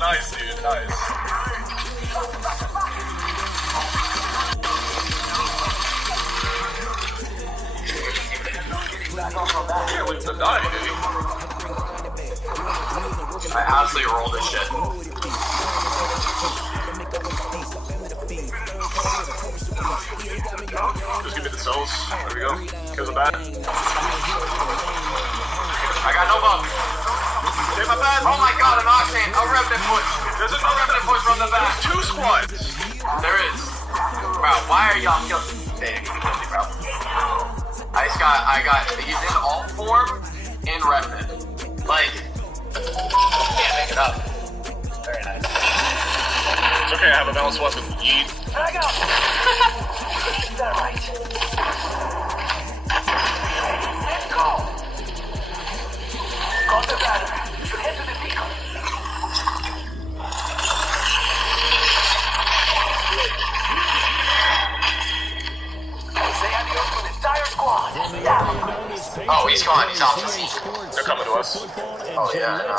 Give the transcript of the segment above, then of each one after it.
Nice, dude. Nice. Can't leave to die, dude. I absolutely rolled this shit. Just give me the cells. There we go. Kills a bat. I got no buff. Take my bat. Oh my god, an octane. A revenant push. There's A another revenant push from the back. There's 2 squads. There is. Bro, why are y'all killing me? They didn't kill me, bro. I got, he's in alt form in revenant. Like, can't make it up. Very nice. It's okay, I have a balanced weapon. Yeet. I go. Is that right? Let's go. Got the battery. Should head to the beacon. Say adios to the entire squad. Oh, he's gone. He's off the scene. They're coming to us. Oh, yeah, I know.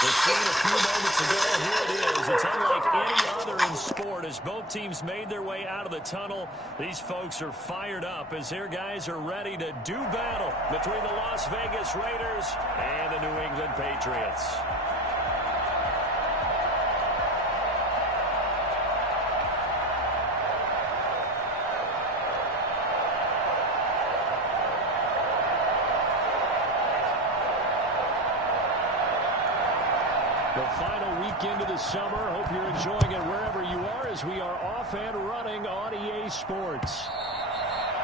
We've seen a few moments ago. Here it is. It's unlike any other in sport as both teams made their way out of the tunnel. These folks are fired up as their guys are ready to do battle between the Las Vegas Raiders and the New England Patriots. The final weekend of the summer. Hope you're enjoying it wherever you are as we are off and running on EA Sports.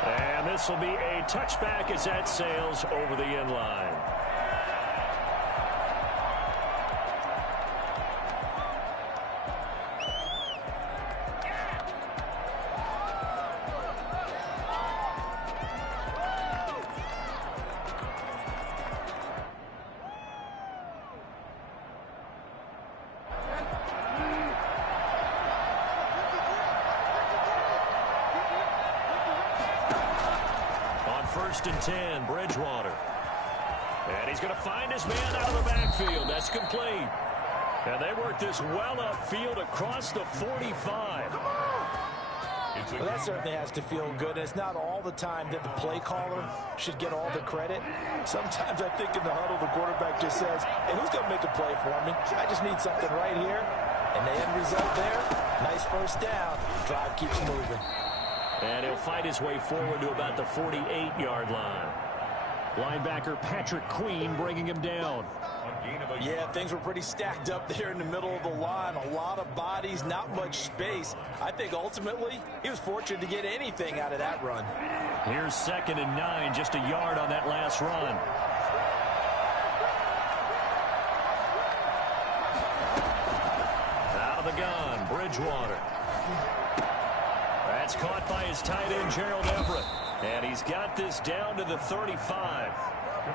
And this will be a touchback as that sails over the end line. First and 10, Bridgewater. And he's going to find his man out of the backfield. That's complete. And they work this well upfield across the 45. Well, that certainly has to feel good. It's not all the time that the play caller should get all the credit. Sometimes I think in the huddle, the quarterback just says, hey, who's going to make a play for me? I just need something right here. And the end result there, nice first down. Drive keeps moving. And he'll fight his way forward to about the 48-yard line. Linebacker Patrick Queen bringing him down. Yeah, things were pretty stacked up there in the middle of the line. A lot of bodies, not much space. I think ultimately he was fortunate to get anything out of that run. Here's 2nd and 9, just a yard on that last run. Out of the gun, Bridgewater. That's caught by his tight end, Gerald Everett. And he's got this down to the 35.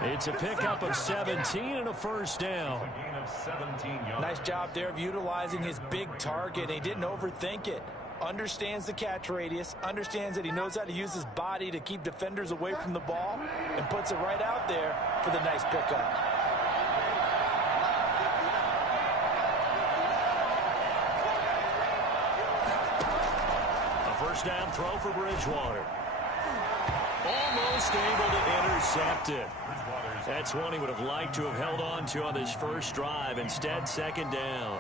It's a pickup of 17 and a first down. Nice job there of utilizing his big target. He didn't overthink it. Understands the catch radius. Understands that he knows how to use his body to keep defenders away from the ball. And puts it right out there for the nice pickup. First down throw for Bridgewater. Almost able to intercept it. That's one he would have liked to have held on to on this first drive. Instead, 2nd down.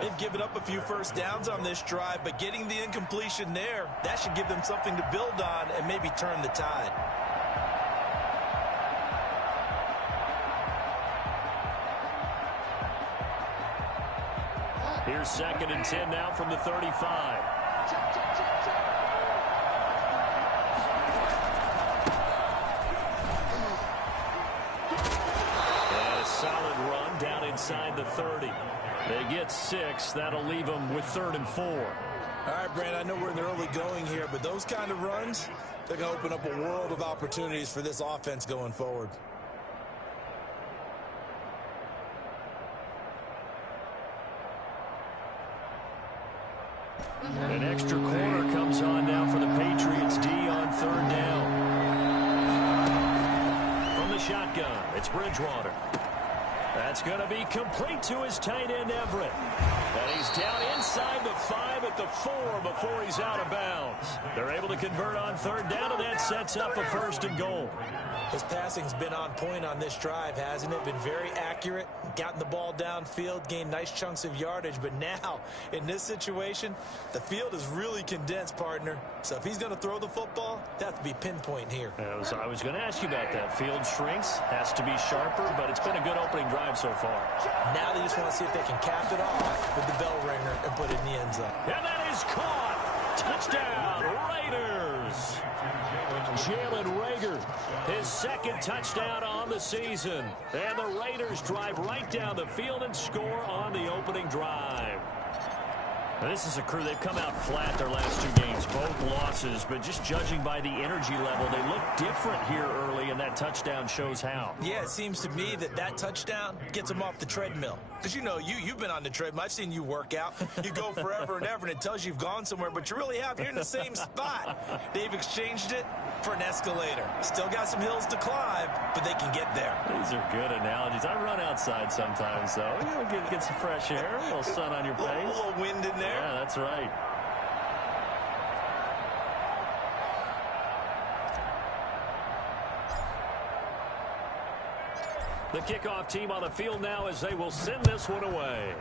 They've given up a few first downs on this drive, but getting the incompletion there, that should give them something to build on and maybe turn the tide. Here's 2nd and 10 now from the 35. And a solid run down inside the 30. They get 6. That'll leave them with 3rd and 4. All right, Brand, I know we're in the early going here, but those kind of runs, they're going to open up a world of opportunities for this offense going forward. An extra corner comes on now for the Patriots D on 3rd down. From the shotgun, it's Bridgewater. That's going to be complete to his tight end, Everett. And he's down inside the 5 at the 4 before he's out of bounds. They're able to convert on third down, and that sets up a 1st and goal. His passing's been on point on this drive, hasn't it? Been very accurate, gotten the ball downfield, gained nice chunks of yardage. But now, in this situation, the field is really condensed, partner. So if he's going to throw the football, that has to be pinpoint here. I was going to ask you about that. Field shrinks, has to be sharper, but it's been a good opening drive so far. Now they just want to see if they can cap it off with the bell ringer and put it in the end zone. And that is caught. Touchdown, Raiders. Jalen Reagor, his 2nd touchdown on the season. And the Raiders drive right down the field and score on the opening drive. Now, this is a crew, they've come out flat their last 2 games, both losses, but just judging by the energy level, they look different here early, and that touchdown shows how. Yeah, it seems to me that touchdown gets them off the treadmill. Because, you know, you've been on the treadmill. I've seen you work out. You go forever and ever, and it tells you you've gone somewhere, but you really have. You're in the same spot. They've exchanged it for an escalator. Still got some hills to climb, but they can get there. These are good analogies. I run outside sometimes, though. You know, get some fresh air, a little sun on your face. A little wind in there. Yeah, that's right. The kickoff team on the field now as they will send this one away.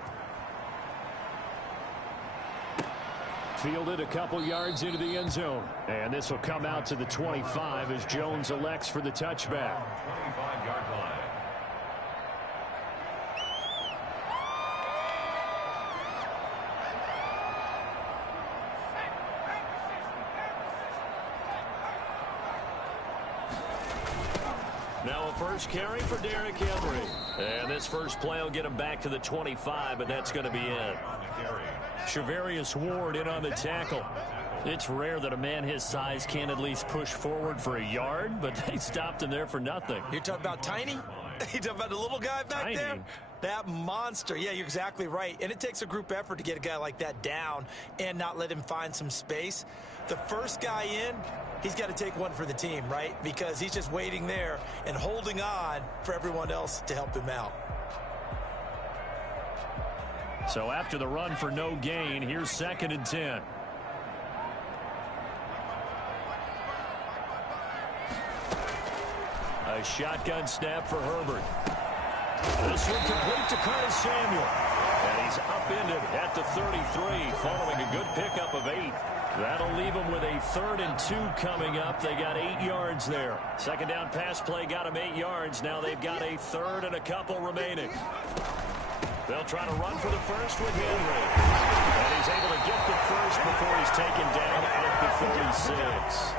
Fielded a couple yards into the end zone. And this will come out to the 25 as Jones elects for the touchback. 25-yard line. Now a first carry for Derrick Henry. And this first play will get him back to the 25, but that's going to be it. Shavarius Ward in on the tackle. It's rare that a man his size can at least push forward for a yard, but they stopped him there for nothing. You're talking about Tiny? You talking about the little guy back Tiny. there? That monster. Yeah, you're exactly right. And it takes a group effort to get a guy like that down and not let him find some space. The first guy in, he's got to take one for the team, right? Because he's just waiting there and holding on for everyone else to help him out. So after the run for no gain, here's 2nd and 10. A shotgun snap for Herbert. This one complete to Curtis Samuel. And he's upended at the 33 following a good pickup of 8. That'll leave them with a 3rd and 2 coming up. They got 8 yards there. Second down pass play got them 8 yards. Now they've got a 3rd and a couple remaining. They'll try to run for the first with Henry. And he's able to get the first before he's taken down at the 46.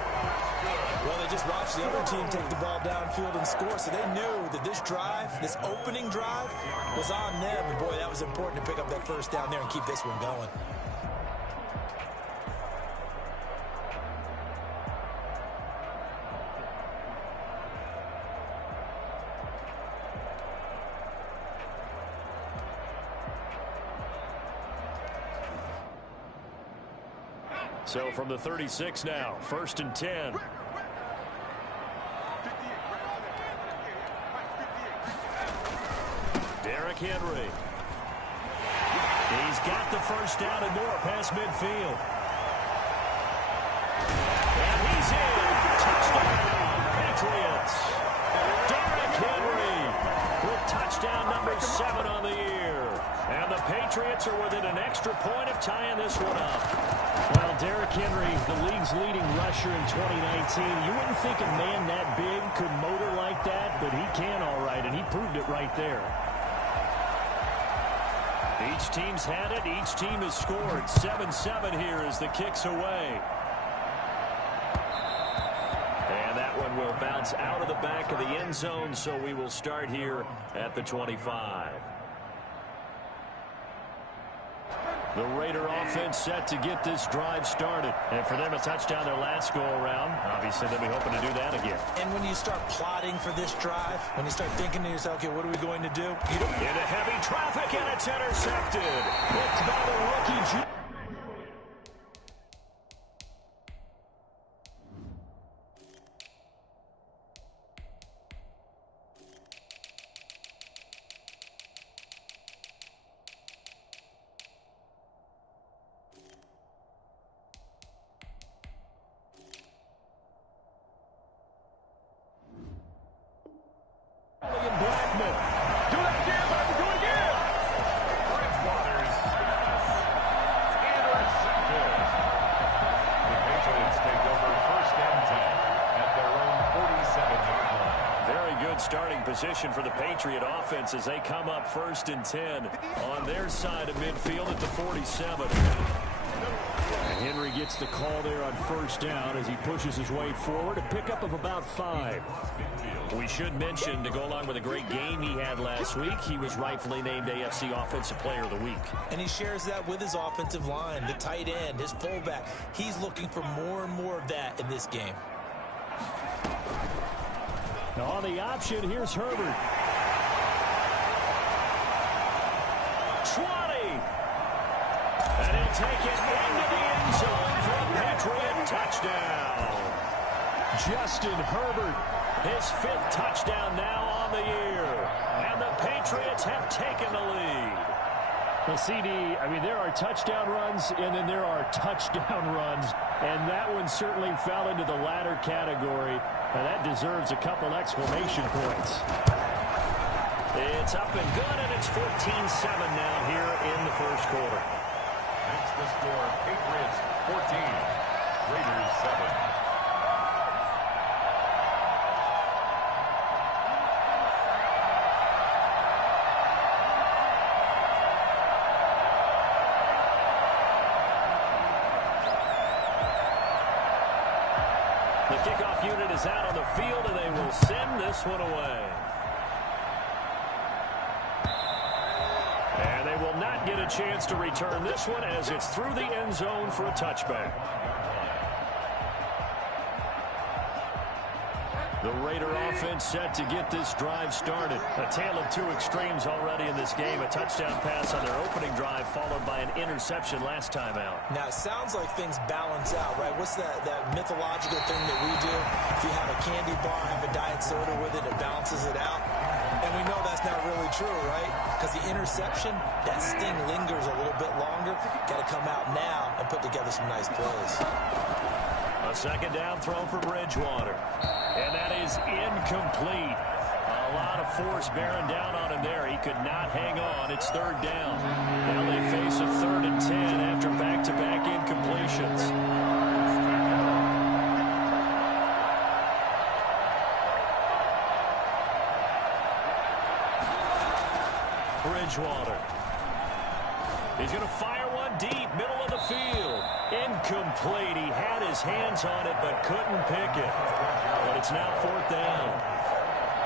Well, they just watched the other team take the ball downfield and score, so they knew that this drive, this opening drive, was on them. And, boy, that was important to pick up that first down there and keep this one going. So from the 36 now, 1st and 10. Derrick Henry. He's got the first down and more past midfield. And he's in. Touchdown, Patriots. Derrick Henry with touchdown number 7 on the year. And the Patriots are within an extra point of tying this one up. Well, Derrick Henry, the league's leading rusher in 2019. You wouldn't think a man that big could motor like that, but he can all right, and he proved it right there. Each team's had it. Each team has scored. 7-7 here as the kick's away. And that one will bounce out of the back of the end zone, so we will start here at the 25. The Raider offense set to get this drive started. And for them, a touchdown their last go-around. Obviously, they'll be hoping to do that again. And when you start plotting for this drive, when you start thinking to yourself, okay, what are we going to do? You don't... Into heavy traffic, and it's intercepted. It's by the rookie. position for the Patriot offense as they come up 1st and 10 on their side of midfield at the 47. And Henry gets the call there on 1st down as he pushes his way forward. A pickup of about 5. We should mention, to go along with a great game he had last week, he was rightfully named AFC Offensive Player of the Week. And he shares that with his offensive line, the tight end, his fullback. He's looking for more and more of that in this game. Now on the option, here's Herbert. 20. And he'll take it into the end zone for a Patriot touchdown. Justin Herbert, his 5th touchdown now on the year. And the Patriots have taken the lead. Well, CD, I mean, there are touchdown runs, and then there are touchdown runs. And that one certainly fell into the latter category. And that deserves a couple exclamation points. It's up and good, and it's 14-7 now here in the 1st quarter. That's the score. Patriots 14, Raiders 7. The kickoff unit is out on the field, and they will send this one away. And they will not get a chance to return this one as it's through the end zone for a touchback. The Raider offense set to get this drive started. A tale of 2 extremes already in this game. A touchdown pass on their opening drive followed by an interception last time out. Now, it sounds like things balance out, right? What's that mythological thing that we do? If you have a candy bar, have a diet soda with it, it balances it out. And we know that's not really true, right? Because the interception, that sting lingers a little bit longer. Got to come out now and put together some nice plays. A 2nd down throw for Bridgewater. And that is incomplete. A lot of force bearing down on him there. He could not hang on. It's 3rd down. Now they face a 3rd and 10 after back-to-back incompletions. Bridgewater. He's going to fire one deep, middle of the field. Incomplete. He had his hands on it but couldn't pick it. But it's now 4th down.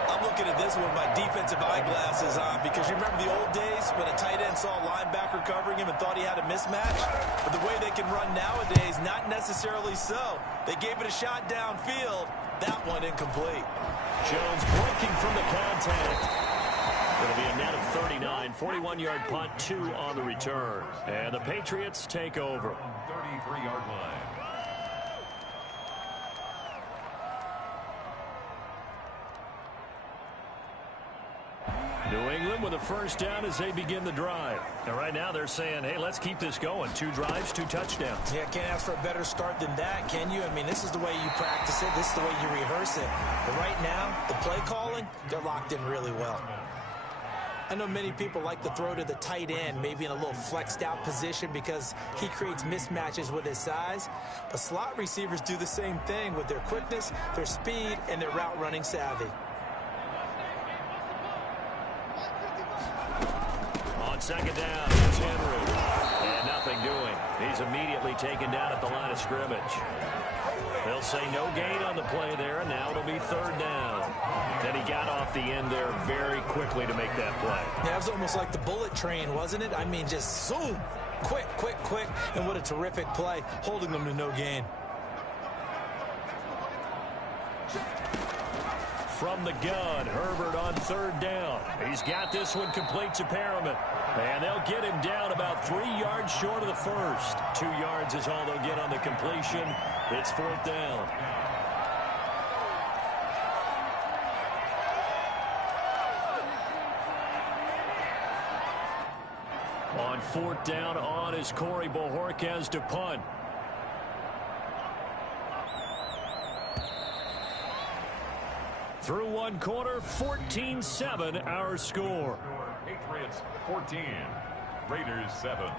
I'm looking at this one with my defensive eyeglasses on because you remember the old days when a tight end saw a linebacker covering him and thought he had a mismatch? But the way they can run nowadays, not necessarily so. They gave it a shot downfield. That one incomplete. Jones breaking from the contact. It'll be a net of 39, 41-yard punt, 2 on the return. And the Patriots take over. 33-yard line. New England with a 1st down as they begin the drive. And right now they're saying, hey, let's keep this going. 2 drives, 2 touchdowns. Yeah, can't ask for a better start than that, can you? I mean, this is the way you practice it. This is the way you rehearse it. But right now, the play calling, they're locked in really well. I know many people like to throw to the tight end, maybe in a little flexed out position because he creates mismatches with his size. But slot receivers do the same thing with their quickness, their speed, and their route running savvy. On 2nd down, it's Henry. And nothing doing. He's immediately taken down at the line of scrimmage. They'll say no gain on the play there, and now it'll be 3rd down. And he got off the end there very quickly to make that play. Yeah, it was almost like the bullet train, wasn't it? I mean, just zoom. Quick, quick, quick. And what a terrific play, holding them to no gain. From the gun, Herbert on 3rd down. He's got this one complete to Perriman. And they'll get him down about 3 yards short of the first. 2 yards is all they'll get on the completion. It's 4th down. On 4th down, on is Corey Bojorquez to punt. Through 1 quarter, 14-7 our score. Patriots 14, Raiders 7.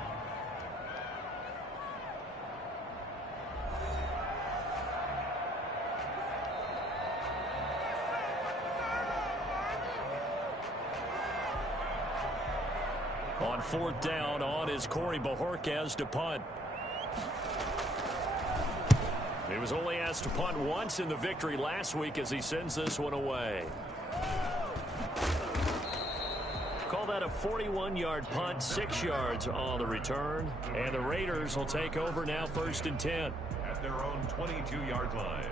On 4th down, on is Corey Bajorquez to punt. He was only asked to punt once in the victory last week as he sends this one away. Call that a 41-yard punt, 6 yards on the return. And the Raiders will take over now, 1st and 10. At their own 22-yard line.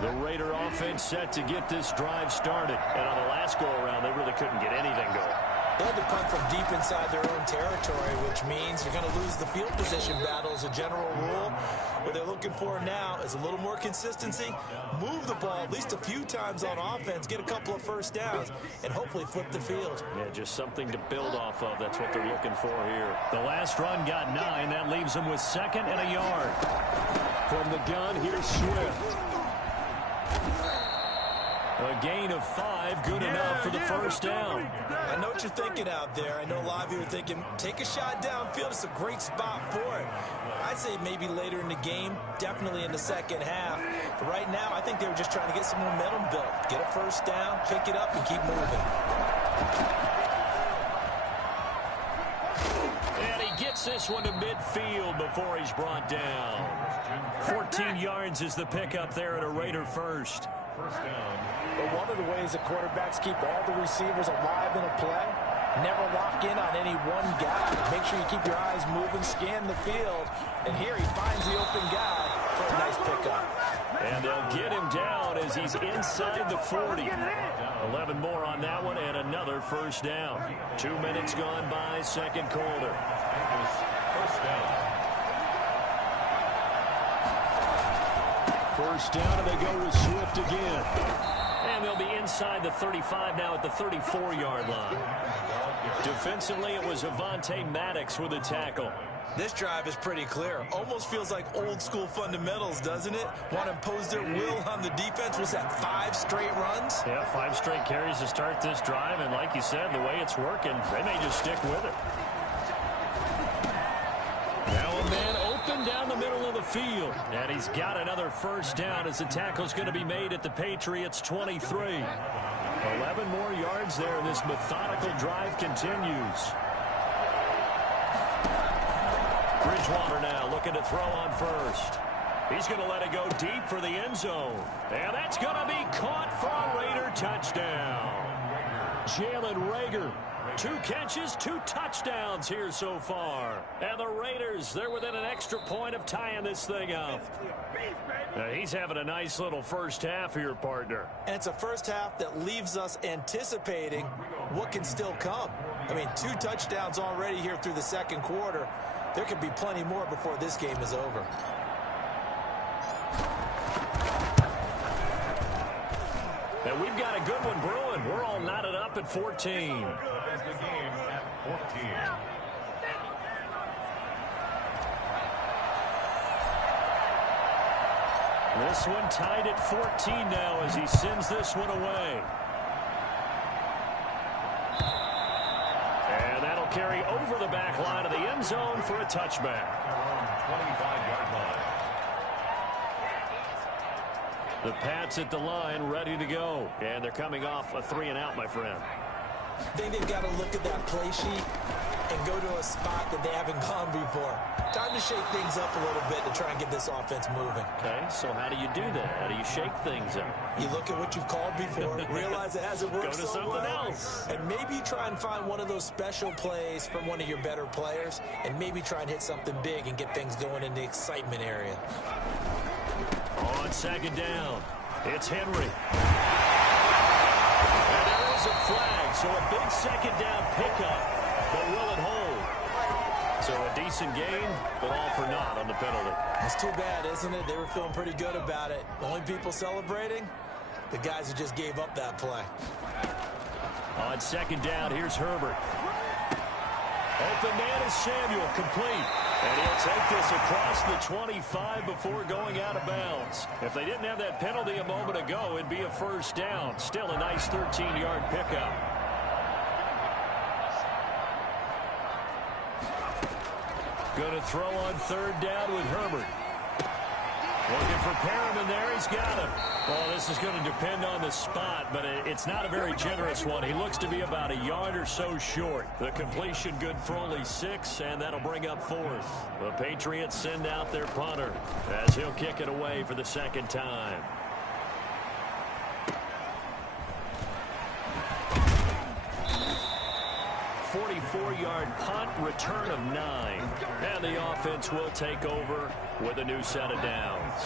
The Raider offense set to get this drive started. And on the last go-around, they really couldn't get anything going. They had to punt from deep inside their own territory, which means you're going to lose the field position battle as a general rule. What they're looking for now is a little more consistency, move the ball at least a few times on offense, get a couple of first downs, and hopefully flip the field. Yeah, just something to build off of. That's what they're looking for here. The last run got 9. That leaves them with 2nd and a yard. From the gun, here's Swift. A gain of 5, good enough for the first down. I know what you're thinking out there. I know a lot of you are thinking, take a shot downfield. It's a great spot for it. I'd say maybe later in the game, definitely in the second half. But right now, I think they were just trying to get some momentum built. Get a first down, pick it up, and keep moving. And he gets this one to midfield before he's brought down. 14 yards is the pickup there at a Raider first. First down. But one of the ways that quarterbacks keep all the receivers alive in a play, never lock in on any one guy. Make sure you keep your eyes moving, scan the field. And here he finds the open guy for a nice pickup. And they'll get him down as he's inside the 40. 11 more on that one and another first down. 2 minutes gone by, second quarter. First down. First down, and they go with Swift again. And they'll be inside the 35 now at the 34-yard line. Defensively, it was Avonte Maddox with a tackle. This drive is pretty clear. Almost feels like old-school fundamentals, doesn't it? Want to impose their will on the defense. Was that 5 straight runs? Yeah, 5 straight carries to start this drive. And like you said, the way it's working, they may just stick with it. Now a man open down the middle of the field. And he's got another first down as the tackle's going to be made at the Patriots' 23. 11 more yards there, and this methodical drive continues. Bridgewater now looking to throw on first. He's going to let it go deep for the end zone. And that's going to be caught for a Raider touchdown. Jalen Reagor. 2 catches, 2 touchdowns here so far. And the Raiders, they're within an extra point of tying this thing up. Now, he's having a nice little first half here, partner. And it's a first half that leaves us anticipating what can still come. I mean, 2 touchdowns already here through the second quarter. There could be plenty more before this game is over. And we've got a good one brewing. We're all knotted up at 14. Is the game at 14. This one tied at 14 now as he sends this one away. And that'll carry over the back line of the end zone for a touchback. Around 25-yard line. The Pats at the line, ready to go. And they're coming off a 3-and-out, my friend. I think they've got to look at that play sheet and go to a spot that they haven't gone before. Time to shake things up a little bit to try and get this offense moving. Okay, so how do you do that? How do you shake things up? You look at what you've called before, realize it hasn't worked Go to so something well, else. and maybe try and find one of those special plays from one of your better players, and maybe try and hit something big and get things going in the excitement area. On second down, it's Henry. And there is a flag, so a big second down pickup, but will it hold? So a decent gain, but all for naught on the penalty. It's too bad, isn't it? They were feeling pretty good about it. The only people celebrating, the guys who just gave up that play. On second down, here's Herbert. Open man is Samuel, complete. And he'll take this across the 25 before going out of bounds. If they didn't have that penalty a moment ago, it'd be a first down. Still a nice 13-yard pickup. Going to throw on third down with Herbert. Looking for Perriman there. He's got him. Well, this is going to depend on the spot, but it's not a very generous one. He looks to be about a yard or so short. The completion good for only 6, and that'll bring up 4th. The Patriots send out their punter as he'll kick it away for the second time. 44-yard punt, return of 9. And the offense will take over with a new set of downs.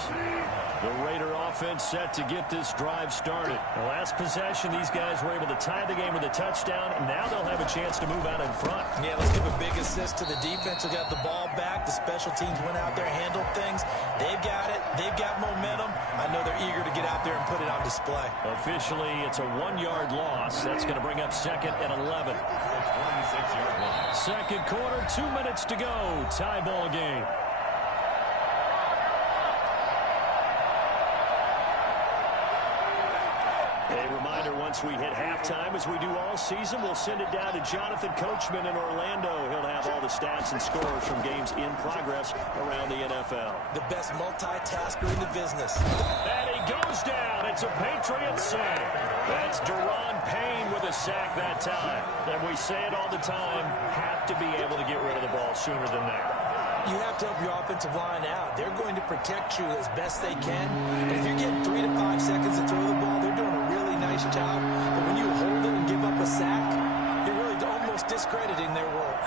The Raider offense set to get this drive started. The last possession, these guys were able to tie the game with a touchdown, and now they'll have a chance to move out in front. Yeah, let's give a big assist to the defense who got the ball back. The special teams went out there, handled things. They've got it. They've got momentum. I know they're eager to get out there and put it on display. Officially, it's a 1-yard loss. That's going to bring up 2nd and 11. 26-yard line. Second quarter, 2 minutes to go. Tie ball game. A reminder, once we hit halftime, as we do all season, we'll send it down to Jonathan Coachman in Orlando. He'll have all the stats and scores from games in progress around the NFL. The best multitasker in the business. And he goes down. It's a Patriot sack. That's Deron Payne with a sack that time. And we say it all the time, have to be able to get rid of the ball sooner than that. You have to help your offensive line out. They're going to protect you as best they can. And if you're getting 3 to 5 seconds to throw the ball, they're doing a really nice job. But when you hold it and give up a sack, you're really almost discrediting their work.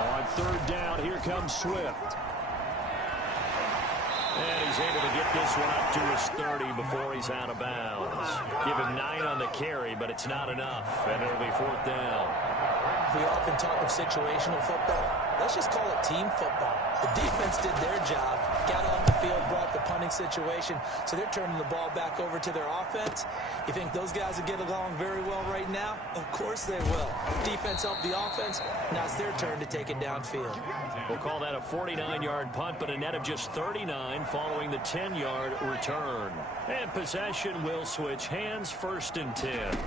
On 3rd down, here comes Swift. And he's able to get this one up to his 30 before he's out of bounds. Give him 9 on the carry, but it's not enough, and it'll be 4th down. We often talk of situational football. Let's just call it team football. The defense did their job, got off the field, brought the punting situation, so they're turning the ball back over to their offense. You think those guys will get along very well right now? Of course they will. Defense helped the offense. Now it's their turn to take it downfield. We'll call that a 49-yard punt, but a net of just 39 following the 10-yard return. And possession will switch hands, 1st and 10.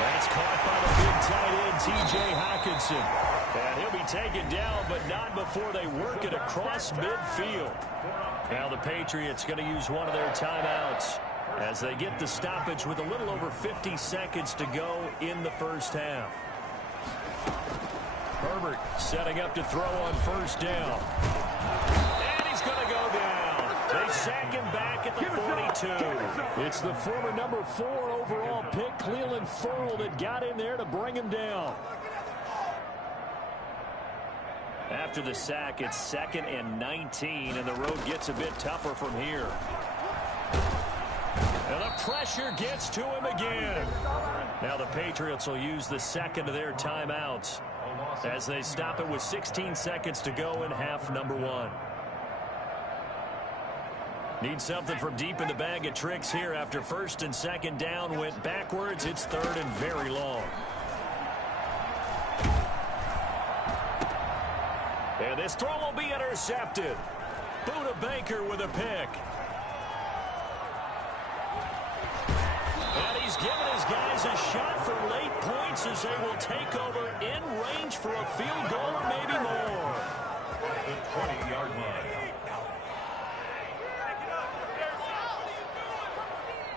That's caught by the big tight end, T.J. Hockenson. And he'll be taken down, but not before they work it across midfield. Now the Patriots going to use one of their timeouts as they get the stoppage with a little over 50 seconds to go in the first half. Herbert setting up to throw on 1st down. And he's going to go down. They sack him back at the 42. It's the former number 4 overall pick, Cleveland Ferrell, that got in there to bring him down. After the sack, it's 2nd and 19, and the road gets a bit tougher from here. And the pressure gets to him again. Now the Patriots will use the 2nd of their timeouts as they stop it with 16 seconds to go in half number 1. Need something from deep in the bag of tricks here after 1st and 2nd down went backwards. It's 3rd and very long. And this throw will be intercepted. Buda Baker with a pick. And he's given his guys a shot for late points as they will take over in range for a field goal or maybe more. The 20-yard line.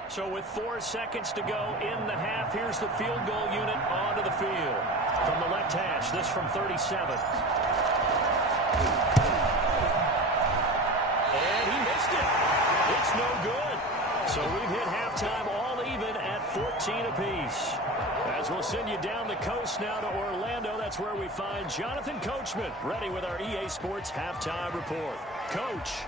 So with 4 seconds to go in the half, here's the field goal unit onto the field. From the left hash, this from 37. And he missed it. It's no good. So we've hit halftime all even at 14 apiece. As we'll send you down the coast now to Orlando, that's where we find Jonathan Coachman, ready with our EA Sports halftime report. Coach.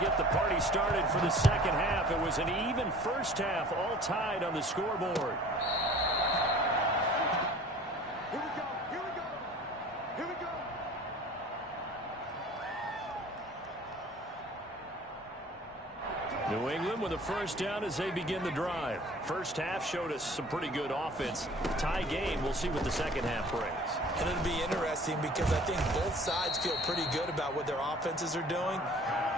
Get the party started for the second half. It was an even first half, all tied on the scoreboard. Here we go. Here we go. Here we go. New England with a first down as they begin the drive. First half showed us some pretty good offense. Tie game. We'll see what the second half brings. And it'll be interesting because I think both sides feel pretty good about what their offenses are doing.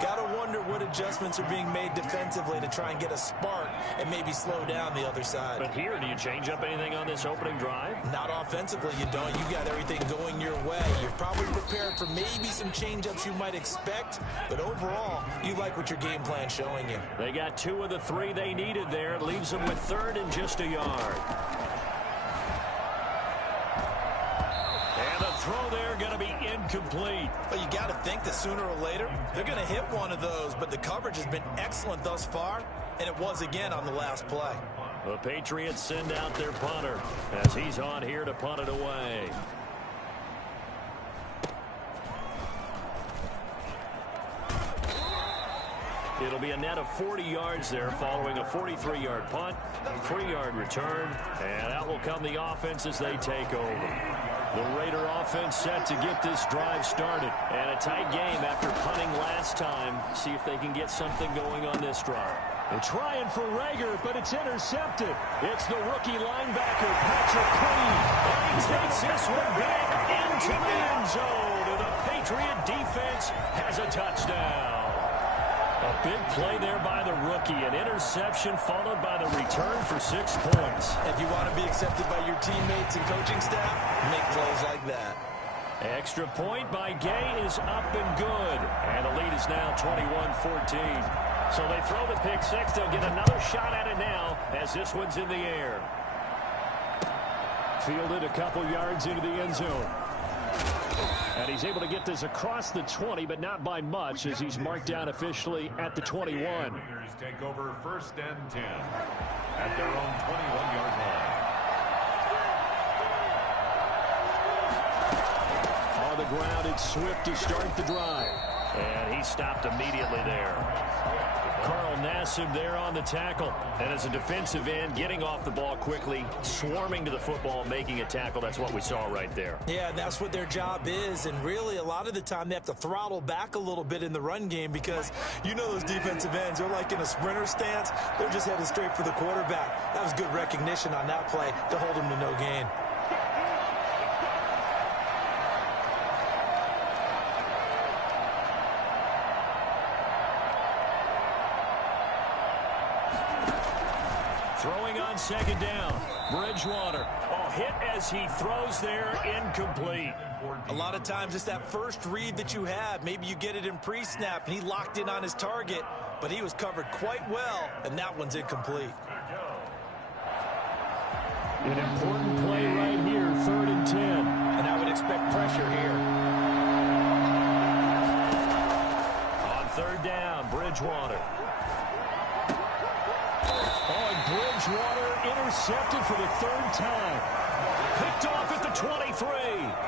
Got to wonder what adjustments are being made defensively to try and get a spark and maybe slow down the other side. But here, do you change up anything on this opening drive? Not offensively, you don't. You got everything going your way. You're probably prepared for maybe some change-ups you might expect, but overall, you like what your game plan's showing you. They got 2 of the 3 they needed there. It leaves them with 3rd and just a yard. And the throw there going to be incomplete. But you got to think that sooner or later, they're going to hit one of those, but the coverage has been excellent thus far, and it was again on the last play. The Patriots send out their punter as he's on here to punt it away. It'll be a net of 40 yards there following a 43-yard punt, 3-yard return, and out will come the offense as they take over. The Raider offense set to get this drive started. And a tight game after punting last time. See if they can get something going on this drive. They're trying for Rager, but it's intercepted. It's the rookie linebacker, Patrick Queen. And he takes this one back into the end zone. And the Patriot defense has a touchdown. A big play there by the rookie. An interception followed by the return for 6 points. If you want to be accepted by your teammates and coaching staff, make plays like that. Extra point by Gay is up and good. And the lead is now 21-14. So they throw the pick six. They'll get another shot at it now as this one's in the air. Fielded a couple yards into the end zone. And he's able to get this across the 20, but not by much as he's marked down officially at the 21. Raiders take over 1st and 10 at their own 21-yard line. On the ground, it's Swift to start the drive. And he stopped immediately there. Carl Nassib there on the tackle. And as a defensive end, getting off the ball quickly, swarming to the football, making a tackle. That's what we saw right there. Yeah, that's what their job is. And really, a lot of the time, they have to throttle back a little bit in the run game because you know those defensive ends, they're like in a sprinter stance. They're just headed straight for the quarterback. That was good recognition on that play to hold him to no gain. Throwing on second down. Bridgewater. Oh, hit as he throws there, incomplete. A lot of times it's that first read that you have. Maybe you get it in pre-snap and he locked in on his target, but he was covered quite well, and that one's incomplete. An important play right here, 3rd and 10. And I would expect pressure here. On 3rd down, Bridgewater. Bridgewater intercepted for the 3rd time. Picked off at the 23.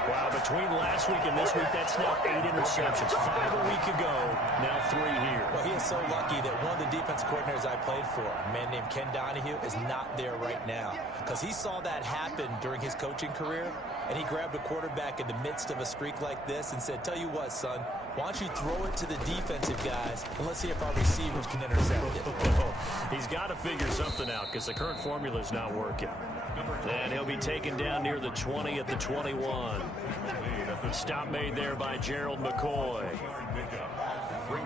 Wow, between last week and this week, that's now 8 interceptions. 5 a week ago, now 3 here. Well, he is so lucky that one of the defense coordinators I played for, a man named Ken Donahue, is not there right now. Because he saw that happen during his coaching career, and he grabbed a quarterback in the midst of a streak like this and said, tell you what, son, why don't you throw it to the defensive guys, and let's see if our receivers can intercept it. He's got to figure something out because the current formula is not working. And he'll be taken down near the 20 at the 21. Stop made there by Gerald McCoy.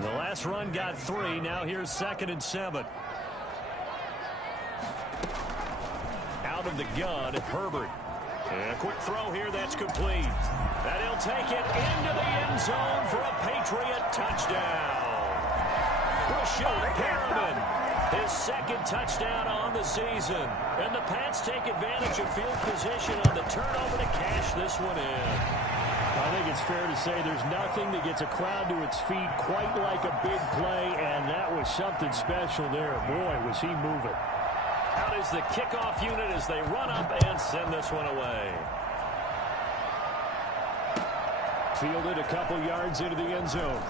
The last run got 3. Now here's 2nd and 7. Out of the gun, Herbert. And a quick throw here that's complete. And he'll take it into the end zone for a Patriot touchdown. Rashad Perriman, his 2nd touchdown on the season. And the Pats take advantage of field position on the turnover to cash this one in. I think it's fair to say there's nothing that gets a crowd to its feet quite like a big play, and that was something special there. Boy, was he moving. Out is the kickoff unit as they run up and send this one away. Fielded a couple yards into the end zone.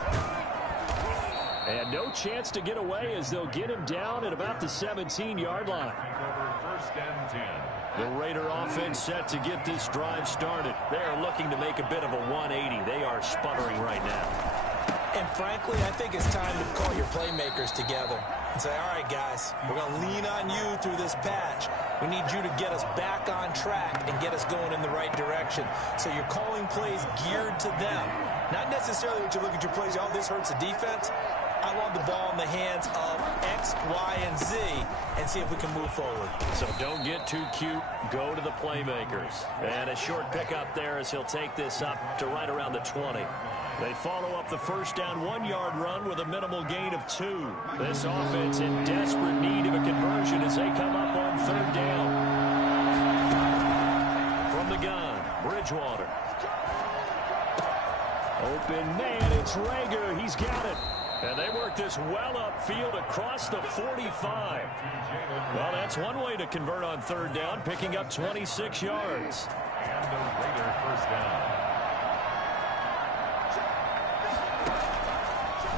And no chance to get away as they'll get him down at about the 17-yard line. Over 1st and 10. The Raider offense set to get this drive started. They are looking to make a bit of a 180. They are sputtering right now. And frankly, I think it's time to call your playmakers together and say, all right, guys, we're going to lean on you through this patch. We need you to get us back on track and get us going in the right direction. So you're calling plays geared to them. Not necessarily what you look at your plays, oh, this hurts the defense. I want the ball in the hands of X, Y, and Z and see if we can move forward. So don't get too cute. Go to the playmakers. And a short pickup there as he'll take this up to right around the 20. They follow up the first down 1-yard run with a minimal gain of 2. This offense in desperate need of a conversion as they come up on third down. From the gun, Bridgewater. Open man, it's Rager. He's got it. And they work this well upfield across the 45. Well, that's one way to convert on third down, picking up 26 yards. And the Raider first down.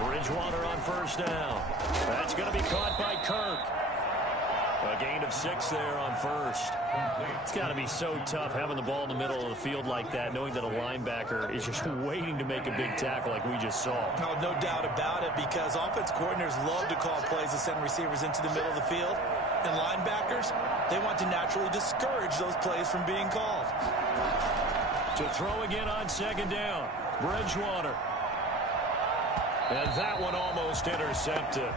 Bridgewater on first down. That's going to be caught by Kirk. A gain of 6 there on first. It's got to be so tough having the ball in the middle of the field like that, knowing that a linebacker is just waiting to make a big tackle like we just saw. No doubt about it, because offense coordinators love to call plays to send receivers into the middle of the field. And linebackers, they want to naturally discourage those plays from being called. To throw again on second down, Bridgewater. And that one almost intercepted.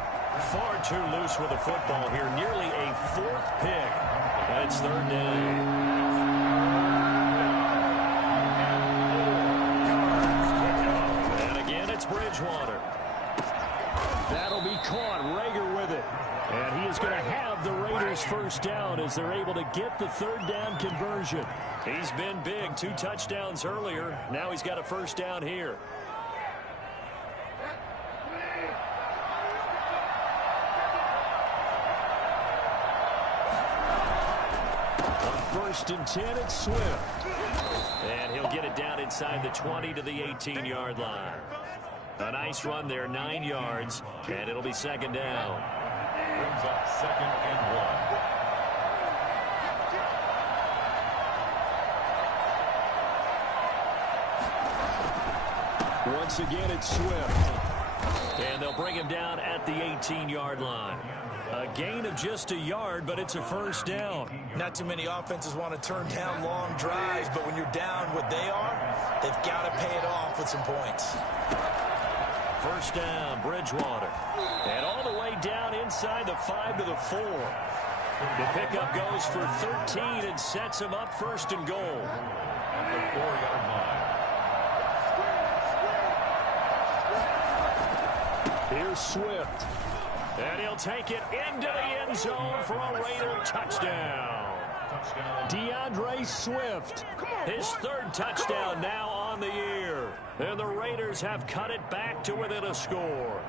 Far too loose with the football here. Nearly a 4th pick. That's third down. And again, it's Bridgewater. That'll be caught. Rager with it. And he is going to have the Raiders first down as they're able to get the third down conversion. He's been big. 2 touchdowns earlier. Now he's got a first down here. First and 10, it's Swift. And he'll get it down inside the 20 to the 18-yard line. A nice run there, 9 yards, and it'll be second down. Brings up 2nd and 1. Once again, it's Swift. And they'll bring him down at the 18-yard line. A gain of just a yard, but it's a first down. Not too many offenses want to turn down long drives, but when you're down what they are, they've got to pay it off with some points. First down, Bridgewater. And all the way down inside the 5 to the 4. The pickup goes for 13 and sets him up first and goal. At the 4-yard line. Here's Swift. And he'll take it into the end zone for a Raider touchdown. DeAndre Swift, his 3rd touchdown now on the year. And the Raiders have cut it back to within a score.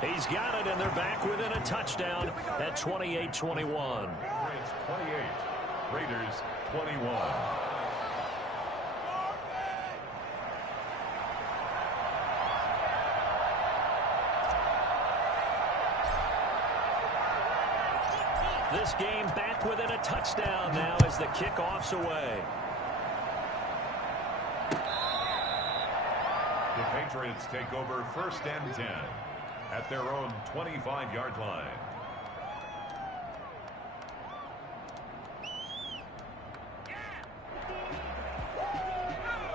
He's got it, and they're back within a touchdown at 28-21. It's 28. Raiders 21. This game back within a touchdown now as the kickoff's away. The Patriots take over 1st and 10 at their own 25-yard line.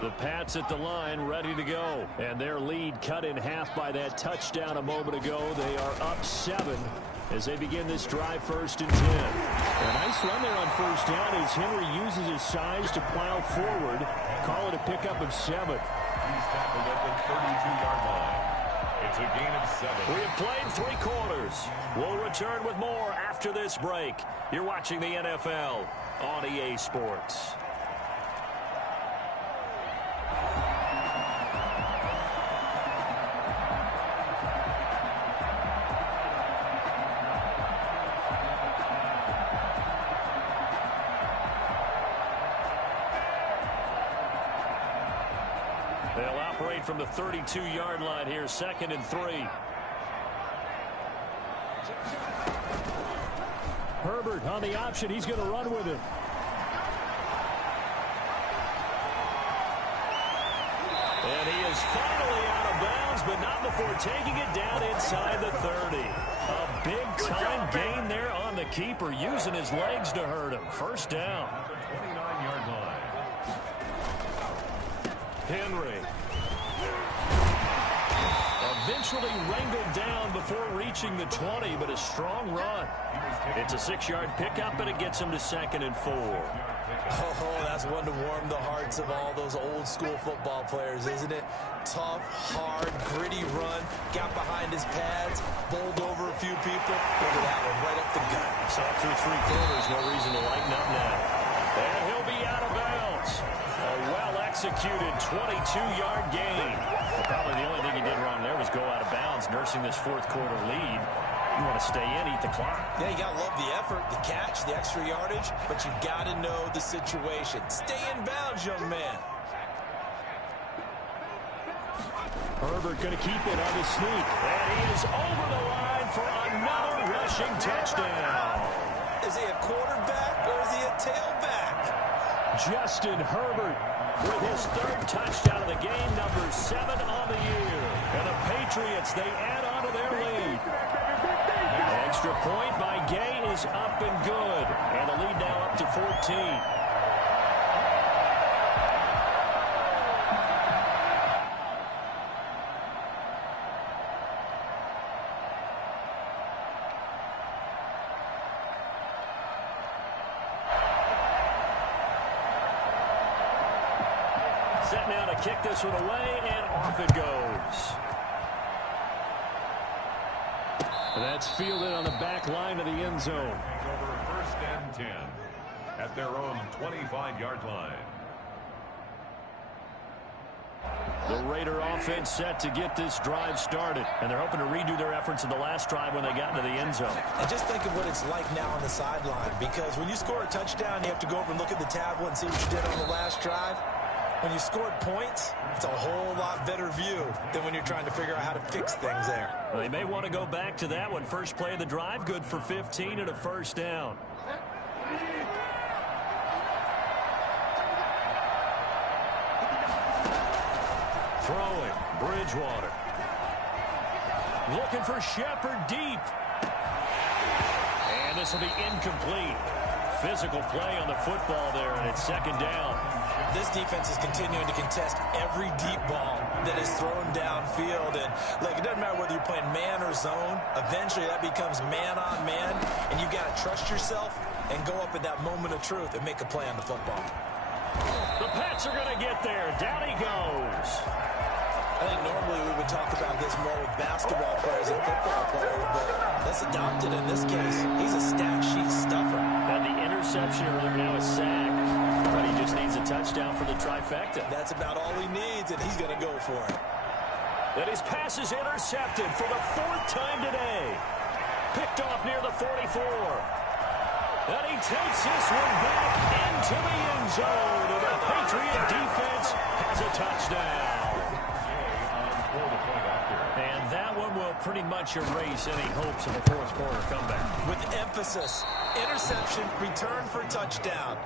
The Pats at the line ready to go. And their lead cut in half by that touchdown a moment ago. They are up 7 as they begin this drive 1st and 10. A nice run there on first down as Henry uses his size to plow forward. Call it a pickup of 7. He's tackled at the 32-yard line. It's a gain of 7. We have played 3 quarters. We'll return with more after this break. You're watching the NFL on EA Sports. They'll operate from the 32-yard line here, 2nd and 3. Herbert on the option. He's going to run with it. And he is finally out of bounds, but not before taking it down inside the 30. A big-time gain there on the keeper, using his legs to hurt him. First down. 29-yard line. Henry. Eventually wrangled down before reaching the 20, but a strong run. It's a 6-yard pickup, and it gets him to 2nd and 4. Oh, that's one to warm the hearts of all those old-school football players, isn't it? Tough, hard, gritty run, got behind his pads, bowled over a few people. Look at that one, right up the gut. Saw through 3 quarters, no reason to lighten up now. And he'll be out of bounds. A well-executed 22-yard gain. Well, probably the only thing he did wrong there was go out of bounds, nursing this 4th quarter lead. You want to stay in, eat the clock. Yeah, you got to love the effort, the catch, the extra yardage, but you got to know the situation. Stay in bounds, young man. Herbert going to keep it on his sneak. And he is over the line for another rushing touchdown. Is he a quarterback or is he a tailback? Justin Herbert with his 3rd touchdown of the game, number 7 on the year. And the Patriots, they add on to their lead. Extra point by Gay is up and good. And the lead now up to 14. Set now to kick this one away, and off it goes. That's fielded on the back line of the end zone. Over 1st and 10 at their own 25-yard line. The Raider offense set to get this drive started, and they're hoping to redo their efforts in the last drive when they got into the end zone. And just think of what it's like now on the sideline, because when you score a touchdown, you have to go over and look at the tablet and see what you did on the last drive. When you scored points, it's a whole lot better view than when you're trying to figure out how to fix things there. Well, they may want to go back to that one. First play of the drive, good for 15 and a 1st down. Throwing, Bridgewater. Looking for Shepard deep. And this will be incomplete. Physical play on the football there, and it's 2nd down. This defense is continuing to contest every deep ball that is thrown downfield. And, look, it doesn't matter whether you're playing man or zone. Eventually, that becomes man-on-man, and you've got to trust yourself and go up at that moment of truth and make a play on the football. The Pats are going to get there. Down he goes. I think normally we would talk about this more with basketball players and football players, but let's adopt it in this case. He's a stat sheet stuffer. And the interception earlier, now a sack. But he just needs a touchdown for the trifecta. That's about all he needs, and he's going to go for it. And his pass is intercepted for the 4th time today. Picked off near the 44. And he takes this one back into the end zone. And the Patriot defense has a touchdown. And that one will pretty much erase any hopes of a 4th quarter comeback. With emphasis, interception, return for touchdown.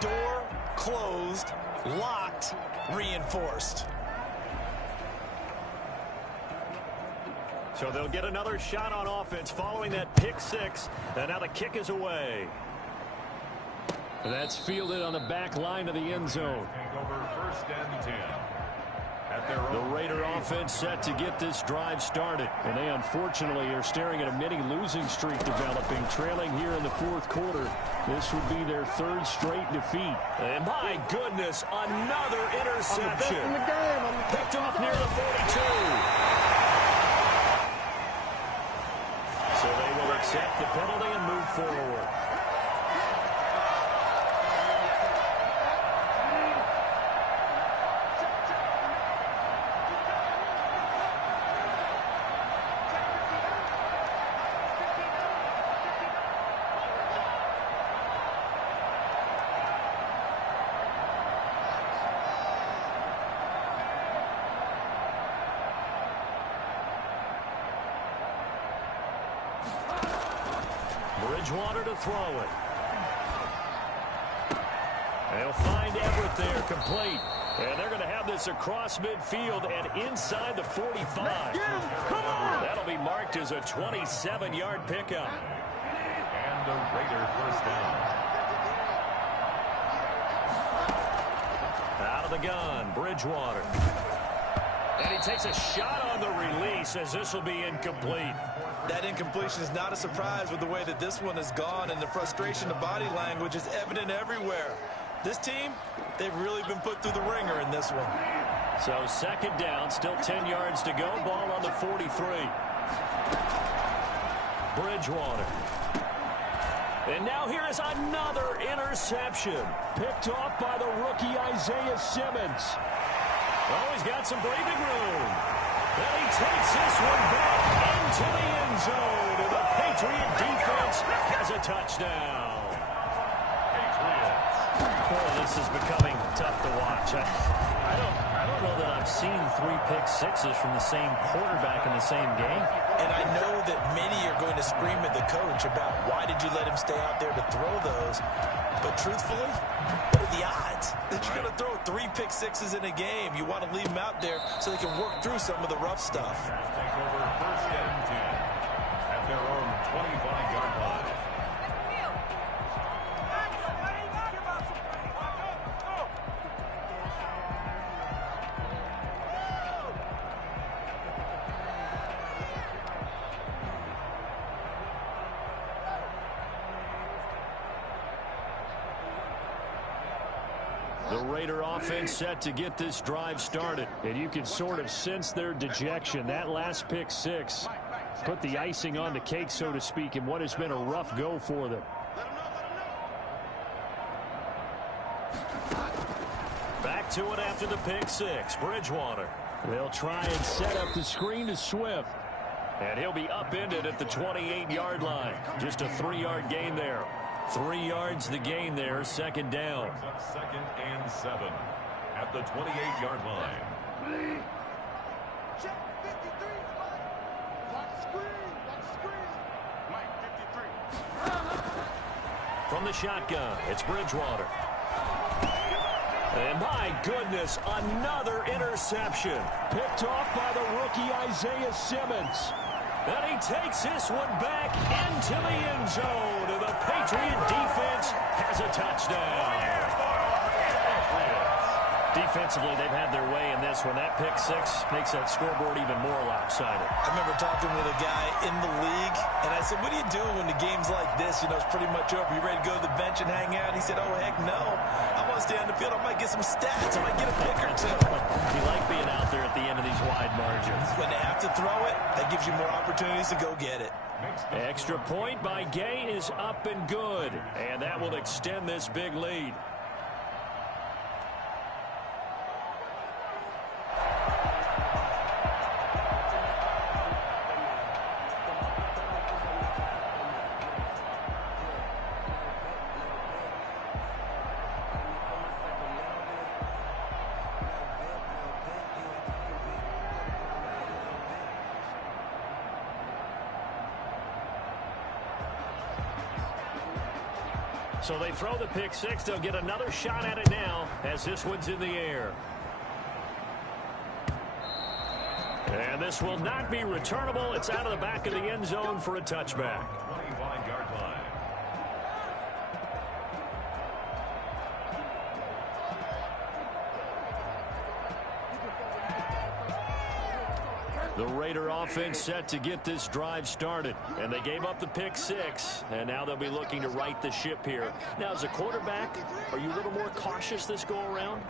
Door closed, locked, reinforced. So they'll get another shot on offense following that pick 6. And now the kick is away. That's fielded on the back line of the end zone. Over 1st and 10 at their The own. Raider offense set to get this drive started. And they unfortunately are staring at a mini losing streak developing, trailing here in the 4th quarter. This would be their 3rd straight defeat. And my goodness, another interception. Picked off near the 42. So they will accept the penalty and move forward. Bridgewater to throw it. They'll find Everett there, complete. And they're going to have this across midfield and inside the 45. Come on! That'll be marked as a 27-yard pickup. And a Raider first down. Out of the gun, Bridgewater. And he takes a shot on the release as this will be incomplete. That incompletion is not a surprise with the way that this one has gone, and the frustration of body language is evident everywhere. This team, they've really been put through the ringer in this one. So second down, still 10 yards to go. Ball on the 43. Bridgewater. And now here is another interception. Picked off by the rookie Isaiah Simmons. Oh, he's got some breathing room. And he takes this one back into the end zone. And the Patriot defense has a touchdown. Boy, this is becoming tough to watch. I don't know that I've seen 3 pick sixes from the same quarterback in the same game. And I know that many are going to scream at the coach about why did you let him stay out there to throw those. But truthfully, what are the odds that you're going to throw 3 pick sixes in a game? You want to leave them out there so they can work through some of the rough stuff. Take over first and 10 at their own 25-yard line. The Raider offense set to get this drive started. And you can sort of sense their dejection. That last pick six put the icing on the cake, so to speak, in what has been a rough go for them. Back to it after the pick six. Bridgewater. They'll try and set up the screen to Swift. And he'll be upended at the 28-yard line. Just a 3-yard gain there. 3 yards the gain there, second down. Second and 7 at the 28-yard line. Check 53, watch screen. Mike 53. From the shotgun, it's Bridgewater. And my goodness, another interception. Picked off by the rookie Isaiah Simmons. And he takes this one back into the end zone. And the Patriot defense has a touchdown. Defensively, they've had their way in this one. That pick six makes that scoreboard even more lopsided. I remember talking with a guy in the league, and I said, what do you do when the game's like this? You know, it's pretty much over. You ready to go to the bench and hang out? He said, oh, heck no. I want to stay on the field. I might get some stats. I might get a pick or two. You like being out there at the end of these wide margins. When they have to throw it, that gives you more opportunities to go get it. Extra point by Gay is up and good. And that will extend this big lead. So they throw the pick six. They'll get another shot at it now as this one's in the air. And this will not be returnable. It's out of the back of the end zone for a touchback. 25-yard line. The Raider offense set to get this drive started. And they gave up the pick six. And now they'll be looking to right the ship here. Now, as a quarterback, are you a little more cautious this go-around?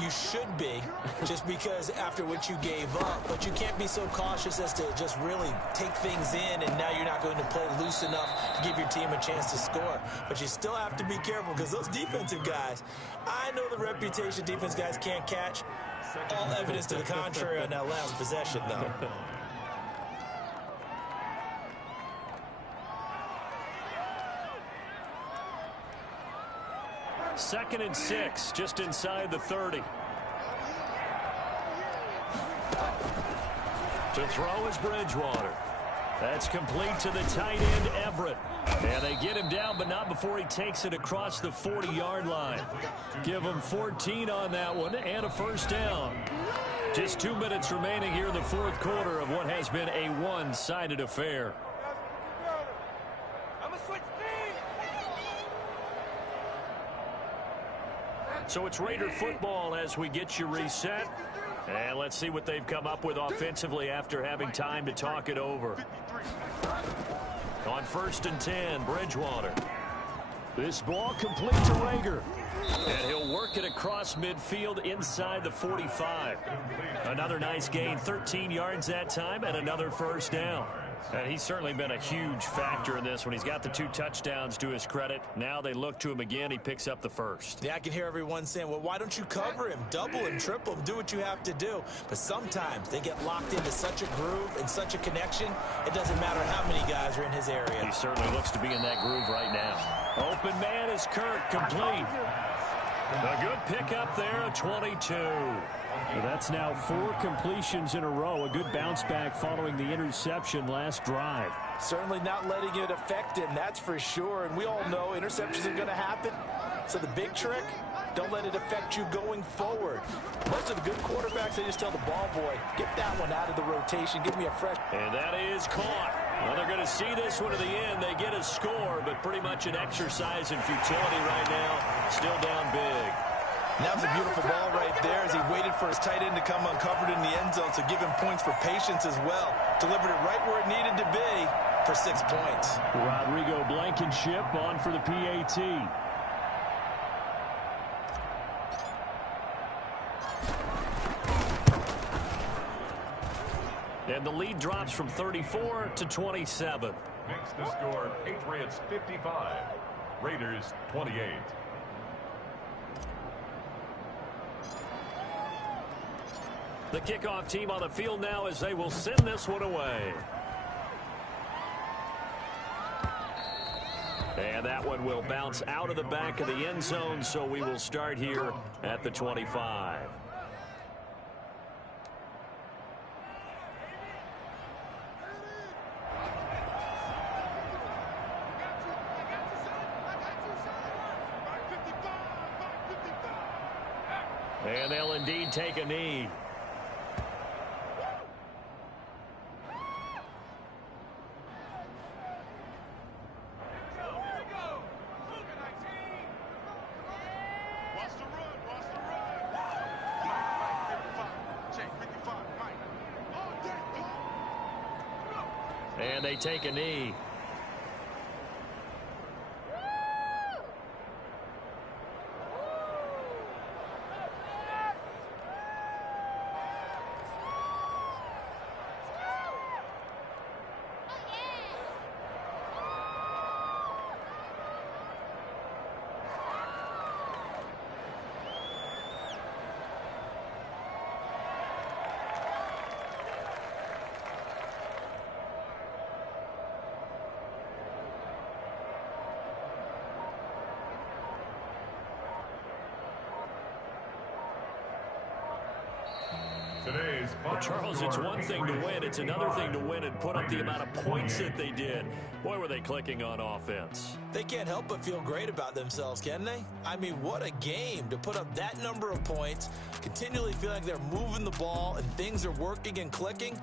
You should be, just because after what you gave up. But you can't be so cautious as to just really take things in, and now you're not going to play loose enough to give your team a chance to score. But you still have to be careful, because those defensive guys, I know the reputation defense guys can't catch. All evidence to the contrary on that last possession, though. Second and 6, just inside the 30. To throw is Bridgewater. That's complete to the tight end, Everett. And they get him down, but not before he takes it across the 40-yard line. Give him 14 on that one and a first down. Just 2 minutes remaining here in the fourth quarter of what has been a one-sided affair. So it's Raider football as we get you reset. And let's see what they've come up with offensively after having time to talk it over. On 1st and 10, Bridgewater. This ball complete to Rager. And he'll work it across midfield inside the 45. Another nice gain, 13 yards that time, and another first down. And he's certainly been a huge factor in this one. He's got the 2 touchdowns to his credit. Now they look to him again. He picks up the first. Yeah, I can hear everyone saying, well, why don't you cover him? Double him, triple him, do what you have to do. But sometimes they get locked into such a groove and such a connection, it doesn't matter how many guys are in his area. He certainly looks to be in that groove right now. Open man is Kirk, complete. A good pickup there, a 22. Well, that's now 4 completions in a row. A good bounce back following the interception last drive. Certainly not letting it affect him, that's for sure. And we all know interceptions are going to happen. So the big trick, don't let it affect you going forward. Most of the good quarterbacks, they just tell the ball boy, get that one out of the rotation, give me a fresh. And that is caught. Well, they're going to see this one to the end. They get a score, but pretty much an exercise in futility right now. Still down big. That was a beautiful ball right there as he waited for his tight end to come uncovered in the end zone, so give him points for patience as well. Delivered it right where it needed to be for 6 points. Rodrigo Blankenship on for the PAT. And the lead drops from 34 to 27. Makes the score Patriots 55, Raiders 28. The kickoff team on the field now as they will send this one away. And that one will bounce out of the back of the end zone, so we will start here at the 25. And they'll indeed take a knee. And they take a knee. Well, Charles, it's one thing to win. It's another thing to win and put up the amount of points that they did. Boy, were they clicking on offense. They can't help but feel great about themselves, can they? I mean, what a game to put up that number of points, continually feel like they're moving the ball and things are working and clicking.